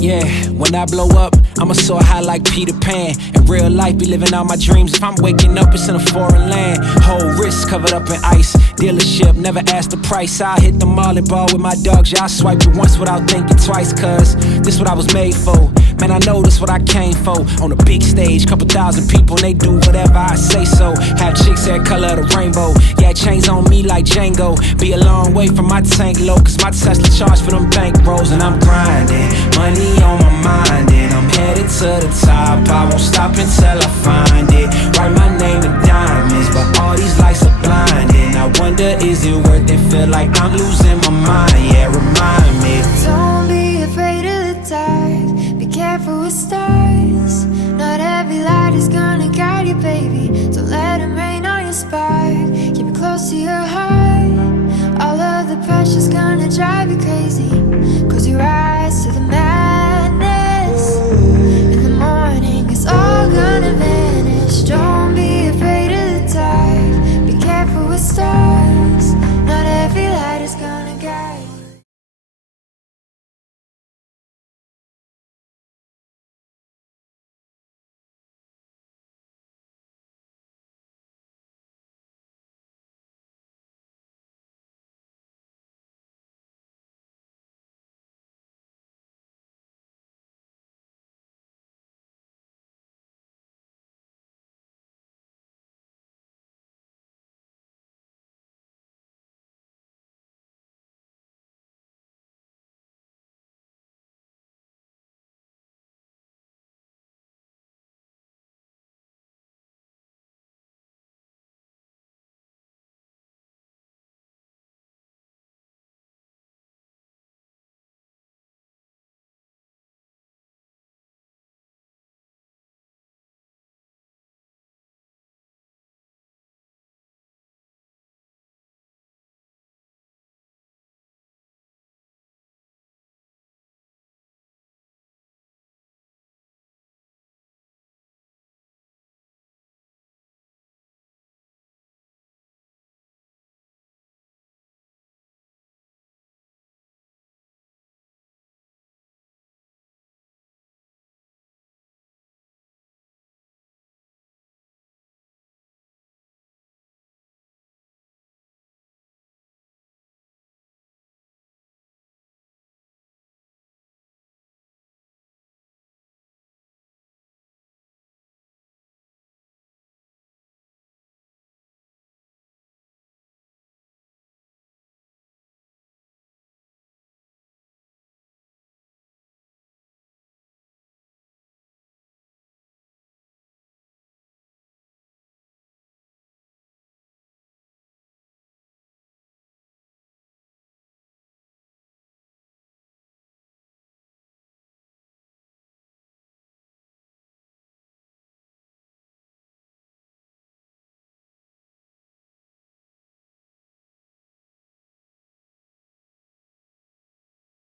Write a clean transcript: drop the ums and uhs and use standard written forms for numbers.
Yeah, when I blow up, I'ma soar high like Peter Pan. In real life, be living out my dreams. If I'm waking up, it's in a foreign land. Whole wrist covered up in ice. Dealership, never asked the price. I hit the mall and ball with my dogs. Yeah, I swiped it once without thinking twice. Cause this what I was made for. Man, I know this what I came for. On a big stage, couple thousand people, and they do whatever I say so. Have chicks that color the rainbow. Yeah, chains on me like Django. Be a long way from my tank low. Cause my Tesla charge for them bank rolls. And I'm grinding, money on my mind, and I'm headed to the top. I won't stop until I find it. Write my name in diamonds, but all these lights are blinding. I wonder, is it worth it? Feel like I'm losing my mind. Yeah, remind me. Don't be afraid of the dark. Be careful with stars. Not every light is gonna guide you, baby. Don't let them rain on your spark. Keep it close to your heart. All of the pressure's gonna drive you crazy. Cause you're right.